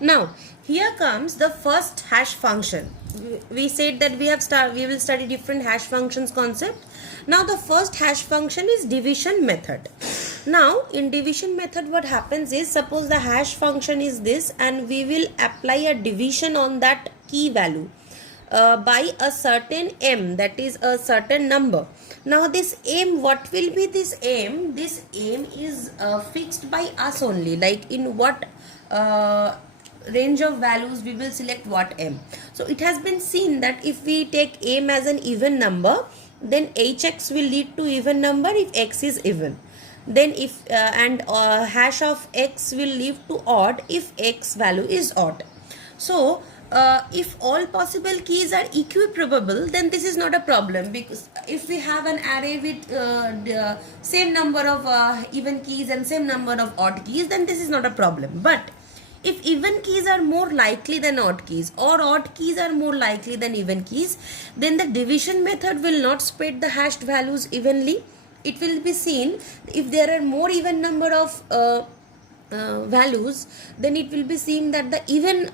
Now, here comes the first hash function. We said that we will study different hash functions concept. Now, the first hash function is division method. Now, in division method, what happens is, suppose the hash function is this, and we will apply a division on that key value by a certain m, that is a certain number. Now this m, what will be this m? This m is fixed by us only, like in what range of values we will select what m. So it has been seen that if we take m as an even number, then hx will lead to even number if x is even. Then if hash of x will lead to odd if x value is odd. So if all possible keys are equiprobable, then this is not a problem, because if we have an array with the same number of even keys and same number of odd keys, then this is not a problem. But if even keys are more likely than odd keys, or odd keys are more likely than even keys, then the division method will not spread the hashed values evenly. It will be seen if there are more even number of values, then it will be seen that the even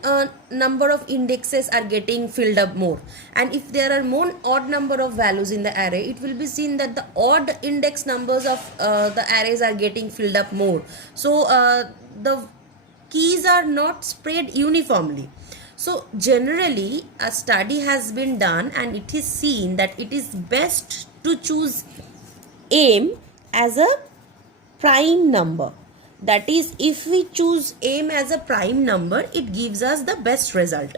number of indexes are getting filled up more, and if there are more odd number of values in the array, it will be seen that the odd index numbers of the arrays are getting filled up more. So the keys are not spread uniformly. So generally a study has been done, and it is seen that it is best to choose m as a prime number. That is, if we choose m as a prime number, it gives us the best result.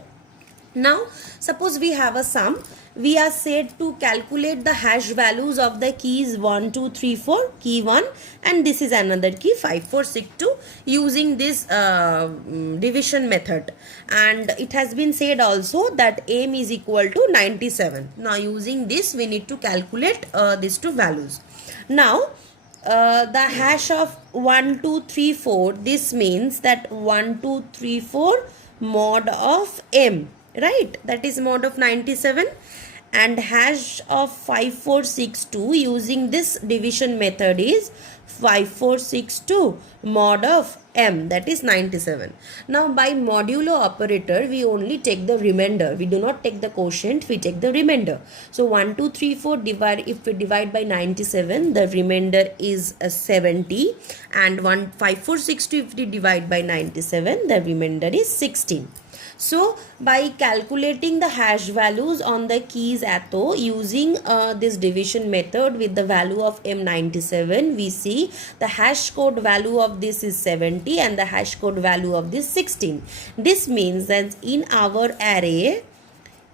Now, suppose we have a sum. We are said to calculate the hash values of the keys 1, 2, 3, 4, key 1, and this is another key 5, 4, 6, 2, using this division method. And it has been said also that m is equal to 97. Now, using this, we need to calculate these two values. Now, the hash of 1, 2, 3, 4, this means that 1, 2, 3, 4 mod of m, right? That is mod of 97. And hash of 5, 4, 6, 2 using this division method is 5, 4, 6, 2 mod of m, that is 97. Now by modulo operator, we only take the remainder. We do not take the quotient, we take the remainder. So 1, 2, 3, 4 if we divide by 97, the remainder is 70, and 1, 5, 4, 6, 2 if we divide by 97, the remainder is 16. So by calculating the hash values on the keys atho using this division method with the value of m97, we see the hash code value of this is 70 and the hash code value of this 16. This means that in our array,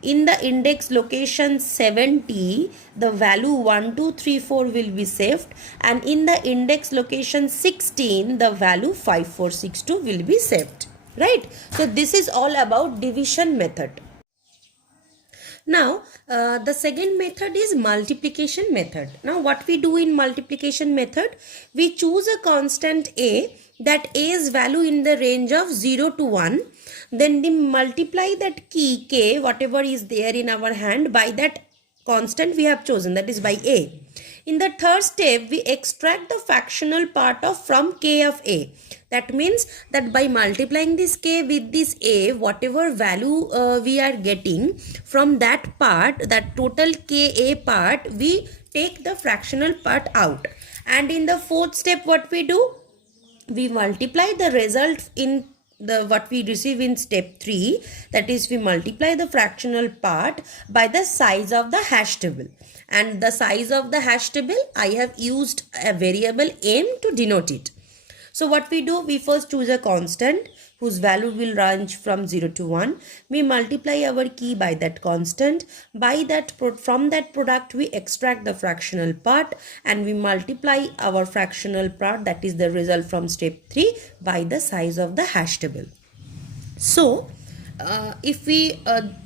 in the index location 70, the value 1, 2, 3, 4 will be saved, and in the index location 16, the value 5, 4, 6, 2 will be saved. Right? So this is all about division method. Now the second method is multiplication method. Now what we do in multiplication method, we choose a constant a, that a's value in the range of 0 to 1, then we multiply that key k, whatever is there in our hand, by that constant we have chosen, that is by a. In the third step, we extract the fractional part of from k of a. That means that by multiplying this k with this a, whatever value we are getting from that part, that total ka part, we take the fractional part out. And in the fourth step, what we do? We multiply the result in the what we receive in step 3, that is we multiply the fractional part by the size of the hash table. And the size of the hash table, I have used a variable m to denote it. So what we do, we first choose a constant whose value will range from 0 to 1. We multiply our key by that constant. By that, from that product, we extract the fractional part and we multiply our fractional part, that is the result from step 3, by the size of the hash table. So if we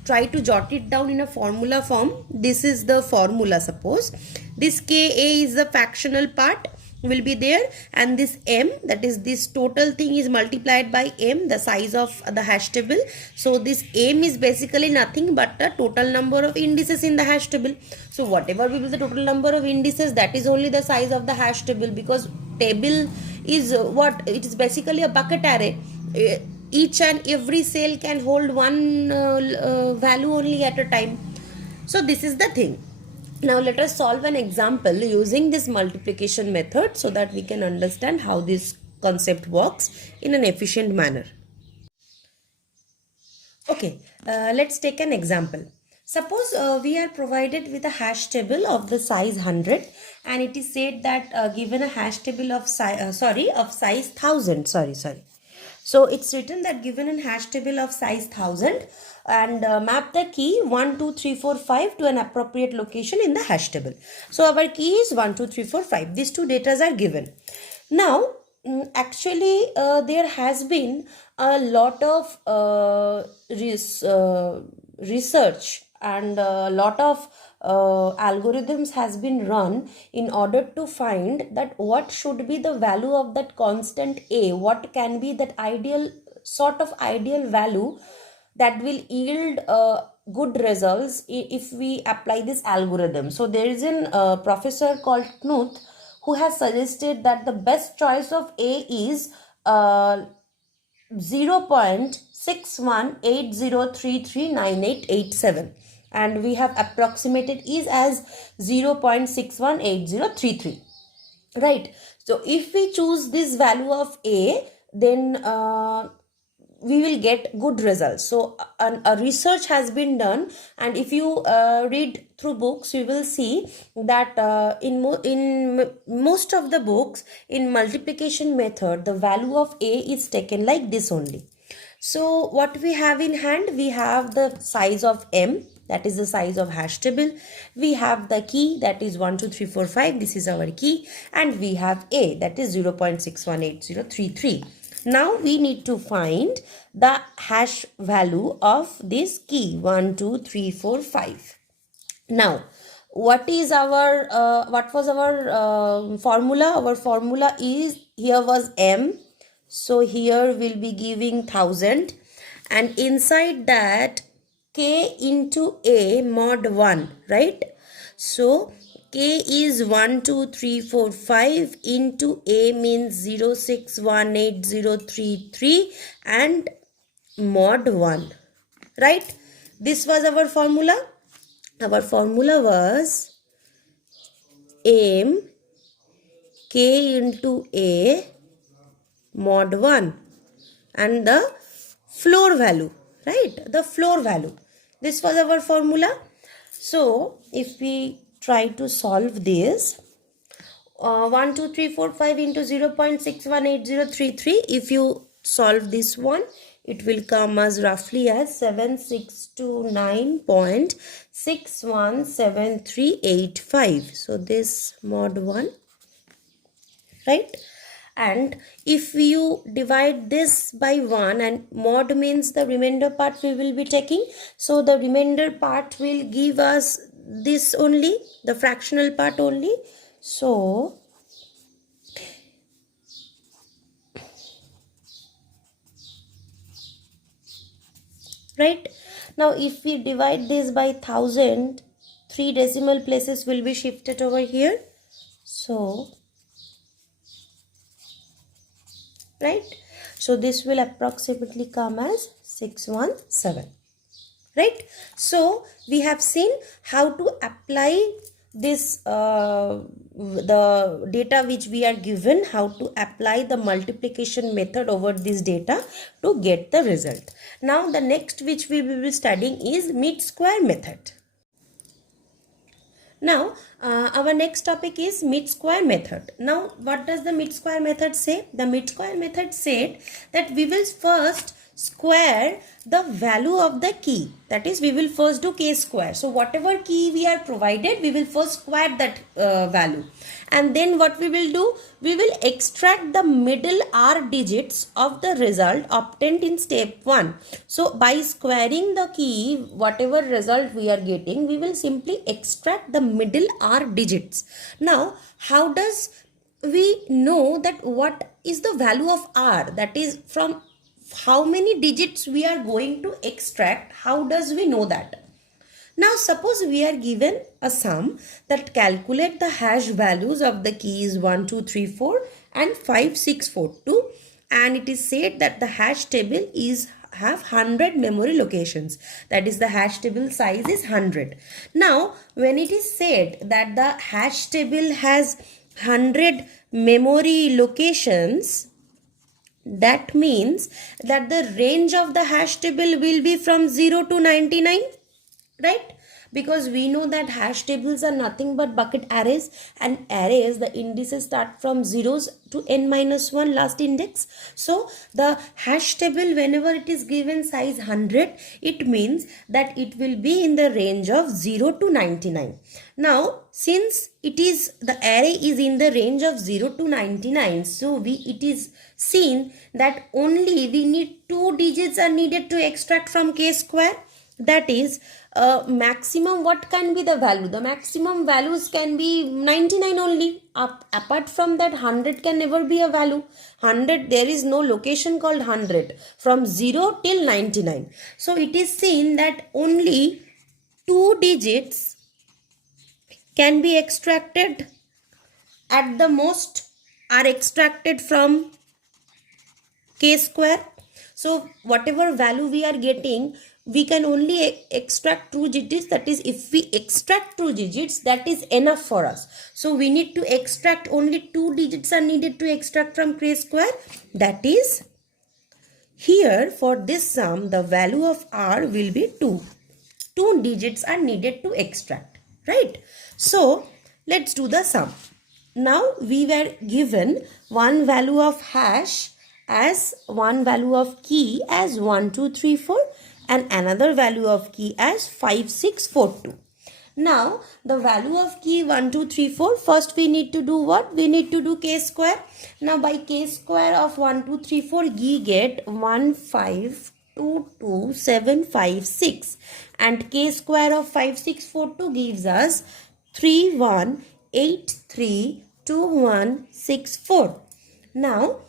try to jot it down in a formula form, this is the formula. Suppose this ka is the fractional part will be there, and this m, that is this total thing, is multiplied by m, the size of the hash table. So this m is basically nothing but the total number of indices in the hash table. So whatever will be the total number of indices, that is only the size of the hash table, because table is what it is, basically a bucket array. each and every cell can hold one value only at a time. So this is the thing. Now let us solve an example using this multiplication method so that we can understand how this concept works in an efficient manner. Okay, let's take an example. Suppose we are provided with a hash table of the size 100, and it is said that given a hash table of size 1000. So it's written that given a hash table of size 1000 and map the key 1, 2, 3, 4, 5 to an appropriate location in the hash table. So our key is 1, 2, 3, 4, 5. These two datas are given. Now actually there has been a lot of research and a lot of algorithms has been run in order to find that what should be the value of that constant a, what can be that ideal value that will yield good results if we apply this algorithm. So there is a professor called Knuth who has suggested that the best choice of a is 0.6180339887, and we have approximated is as 0.618033, right? So if we choose this value of a, then we will get good results. So a research has been done, and if you read through books, you will see that in most of the books in multiplication method, the value of a is taken like this only. So what we have in hand, we have the size of m, that is the size of hash table. We have the key, that is 1, 2, 3, 4, 5. This is our key, and we have a, that is 0.618033. Now we need to find the hash value of this key 1, 2, 3, 4, 5. Now what was our formula? Our formula is, here was m, so here we'll be giving 1000, and inside that k into a mod 1, right? So k is 1, 2, 3, 4, 5 into a means 0.618033 and mod 1, right? This was our formula. Our formula was m k into a mod 1 and the floor value, right? The floor value. This was our formula. So if we try to solve this, 1, 2, 3, 4, 5 into 0.618033, if you solve this one, it will come as roughly as 7629.617385. So this mod 1, right? And if you divide this by 1, and mod means the remainder part we will be taking, so the remainder part will give us this only, the fractional part only. So right, now if we divide this by 1000, 3 decimal places will be shifted over here. So right, so this will approximately come as 617, right? So we have seen how to apply this the data which we are given, how to apply the multiplication method over this data to get the result. Now the next which we will be studying is mid-square method. Now our next topic is mid-square method. Now what does the mid-square method say? The mid-square method said that we will first square the value of the key, that is we will first do k square. So whatever key we are provided, we will first square that value, and then what we will do, we will extract the middle r digits of the result obtained in step 1. So by squaring the key, whatever result we are getting, we will simply extract the middle r digits. Now how does we know that what is the value of r, that is from how many digits we are going to extract? How does we know that? Now suppose we are given a sum that calculate the hash values of the keys 1, 2, 3, 4 and 5, 6, 4, 2, and it is said that the hash table is have 100 memory locations. That is, the hash table size is 100. Now when it is said that the hash table has 100 memory locations, that means that the range of the hash table will be from 0 to 99, right? Because we know that hash tables are nothing but bucket arrays, and arrays, the indices start from zeros to n minus 1 last index. So the hash table, whenever it is given size 100, it means that it will be in the range of 0 to 99. Now since it is, the array is in the range of 0 to 99, so it is seen that only we need 2 digits are needed to extract from k square. That is, maximum, what can be the value? The maximum values can be 99 only. Apart from that, 100 can never be a value. 100, there is no location called 100 from 0 till 99. So it is seen that only 2 digits can be extracted, at the most are extracted from k square. So whatever value we are getting, we can only extract 2 digits. That is, if we extract 2 digits, that is enough for us. So we need to extract, only 2 digits are needed to extract from k square. That is, here for this sum, the value of r will be 2. 2 digits are needed to extract, right? So let's do the sum. Now we were given one value of hash as one value of key as 1, 2, 3, 4, and another value of key as 5, 6, 4, 2. Now the value of key 1, 2, 3, 4, first we need to do what? We need to do k square. Now by k square of 1, 2, 3, 4, we get 1, 5, 2, 2, 7, 5, 6, and k square of 5, 6, 4, 2 gives us 3, 1, 8, 3, 2, 1, 6, 4. Now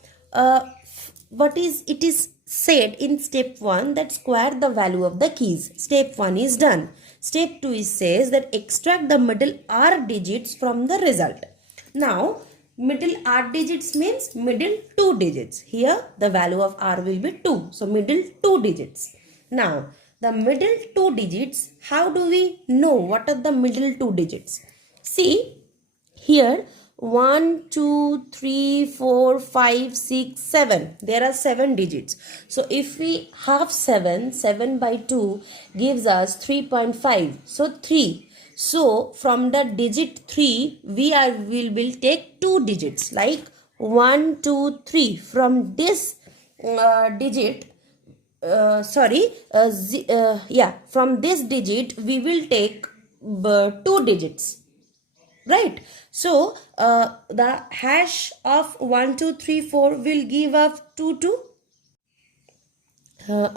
what is it is said in step 1 that square the value of the keys. Step 1 is done. Step 2 is says that extract the middle r digits from the result. Now middle r digits means middle 2 digits. Here the value of r will be 2. So middle 2 digits. Now the middle 2 digits, how do we know what are the middle 2 digits? See here, 1, 2, 3, 4, 5, 6, 7. There are 7 digits. So if we half 7, 7 by 2 gives us 3.5. So 3. So from the digit 3, we will take 2 digits like 1, 2, 3. From this digit, from this digit we will take 2 digits. Right. So the hash of 1, 2, 3, 4 will give us 2, 2. There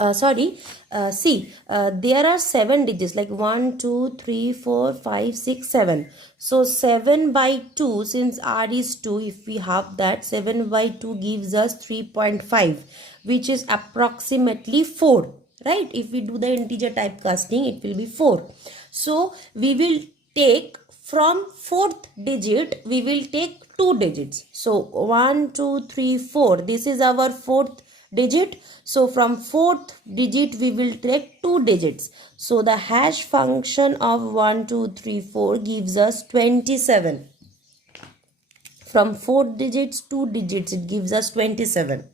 are 7 digits like 1, 2, 3, 4, 5, 6, 7. So 7 by 2, since r is 2, if we have that, 7 by 2 gives us 3.5, which is approximately 4. Right. If we do the integer typecasting, it will be 4. So we will take, from 4th digit, we will take 2 digits. So 1, 2, 3, 4. This is our 4th digit. So from 4th digit, we will take 2 digits. So the hash function of 1, 2, 3, 4 gives us 27. From 4 digits, 2 digits, it gives us 27.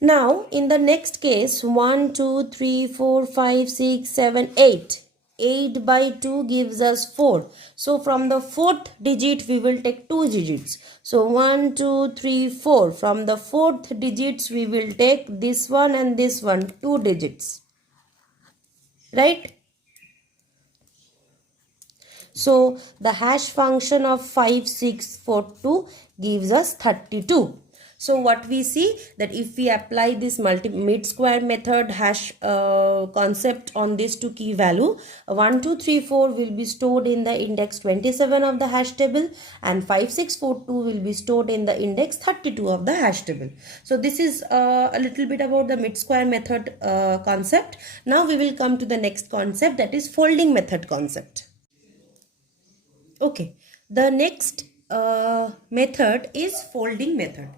Now in the next case, 1, 2, 3, 4, 5, 6, 7, 8. 8 by 2 gives us 4. So from the 4th digit, we will take 2 digits. So 1, 2, 3, 4. From the 4th digits, we will take this one and this one, 2 digits. Right? So the hash function of 5642 gives us 32. So what we see, that if we apply this mid square method hash concept on this two key value, 1, 2, 3, 4 will be stored in the index 27 of the hash table, and 5642 will be stored in the index 32 of the hash table. So this is a little bit about the mid square method concept. Now we will come to the next concept, that is folding method concept. Okay, the next method is folding method.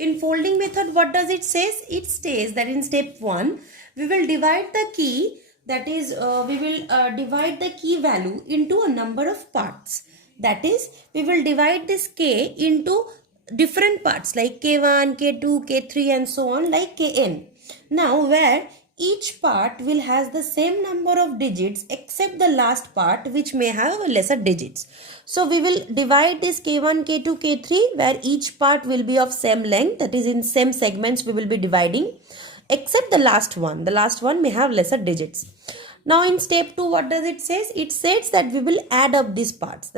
In folding method, what does it says? It says that in step 1, we will divide the key, that is, we will divide the key value into a number of parts. That is, we will divide this k into different parts like k1, k2, k3 and so on, like kn. Now, where each part will has the same number of digits except the last part, which may have lesser digits. So we will divide this k1, k2, k3 where each part will be of same length, that is in same segments we will be dividing, except the last one. The last one may have lesser digits. Now in step 2, what does it says? It says that we will add up these parts.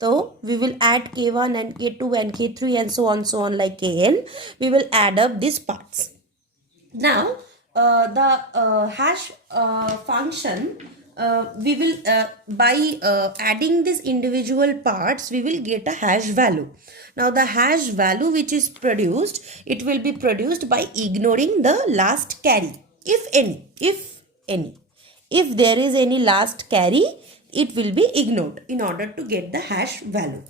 So we will add k1 and k2 and k3 and so on like kn. We will add up these parts. Now the hash function, we will by adding these individual parts, we will get a hash value. Now the hash value which is produced, it will be produced by ignoring the last carry, if any. If there is any last carry, it will be ignored in order to get the hash value.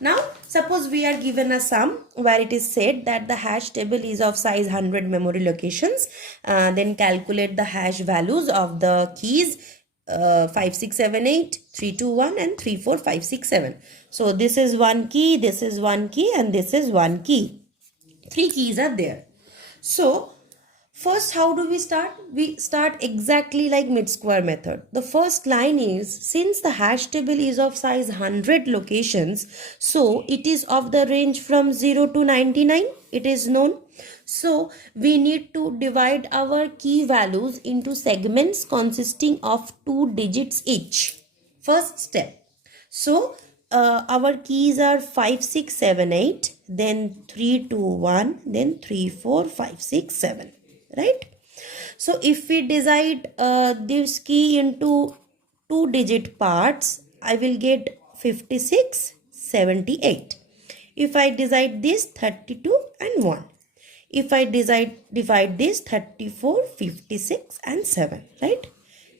Now, suppose we are given a sum where it is said that the hash table is of size 100 memory locations. Then calculate the hash values of the keys 5678, 321 and 34567. So this is one key, this is one key and this is one key. 3 keys are there. So first, how do we start? We start exactly like mid-square method. The first line is, since the hash table is of size 100 locations, so it is of the range from 0 to 99. It is known. So we need to divide our key values into segments consisting of 2 digits each. First step. So our keys are 5678, then 321, then 34567. Right? So if we divide this key into 2 digit parts, I will get 56, 78. If I divide this, 32 and 1. If I divide this, 34, 56 and 7. Right?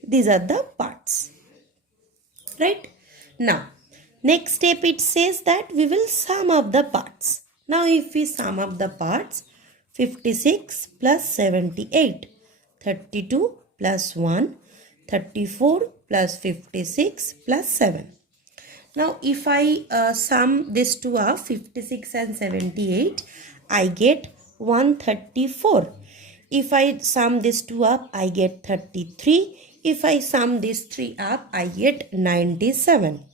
These are the parts. Right? Now, next step it says that we will sum up the parts. Now if we sum up the parts, 56 plus 78, 32 plus 1, 34 plus 56 plus 7. Now if I sum this two up, 56 and 78, I get 134. If I sum this two up, I get 33. If I sum these 3 up, I get 97.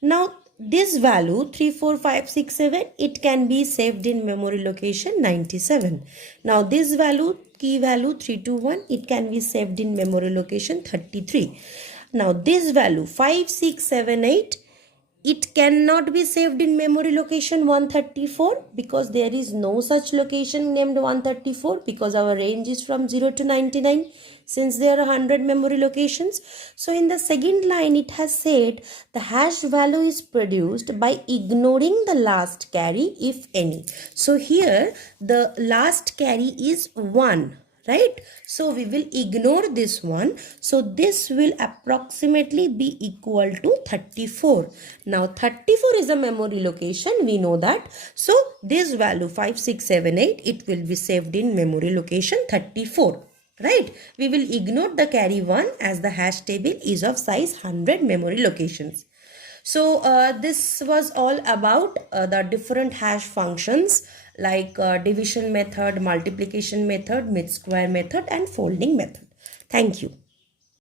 Now this value 34567, it can be saved in memory location 97. Now this value, key value 321, it can be saved in memory location 33. Now this value 5678, it cannot be saved in memory location 134 because there is no such location named 134 because our range is from 0 to 99 since there are 100 memory locations. So in the second line it has said the hash value is produced by ignoring the last carry if any. So here the last carry is 1. Right? So we will ignore this one. So this will approximately be equal to 34. Now 34 is a memory location. We know that. So this value 5678, it will be saved in memory location 34. Right? We will ignore the carry 1 as the hash table is of size 100 memory locations. So this was all about the different hash functions like division method, multiplication method, mid-square method and folding method. Thank you.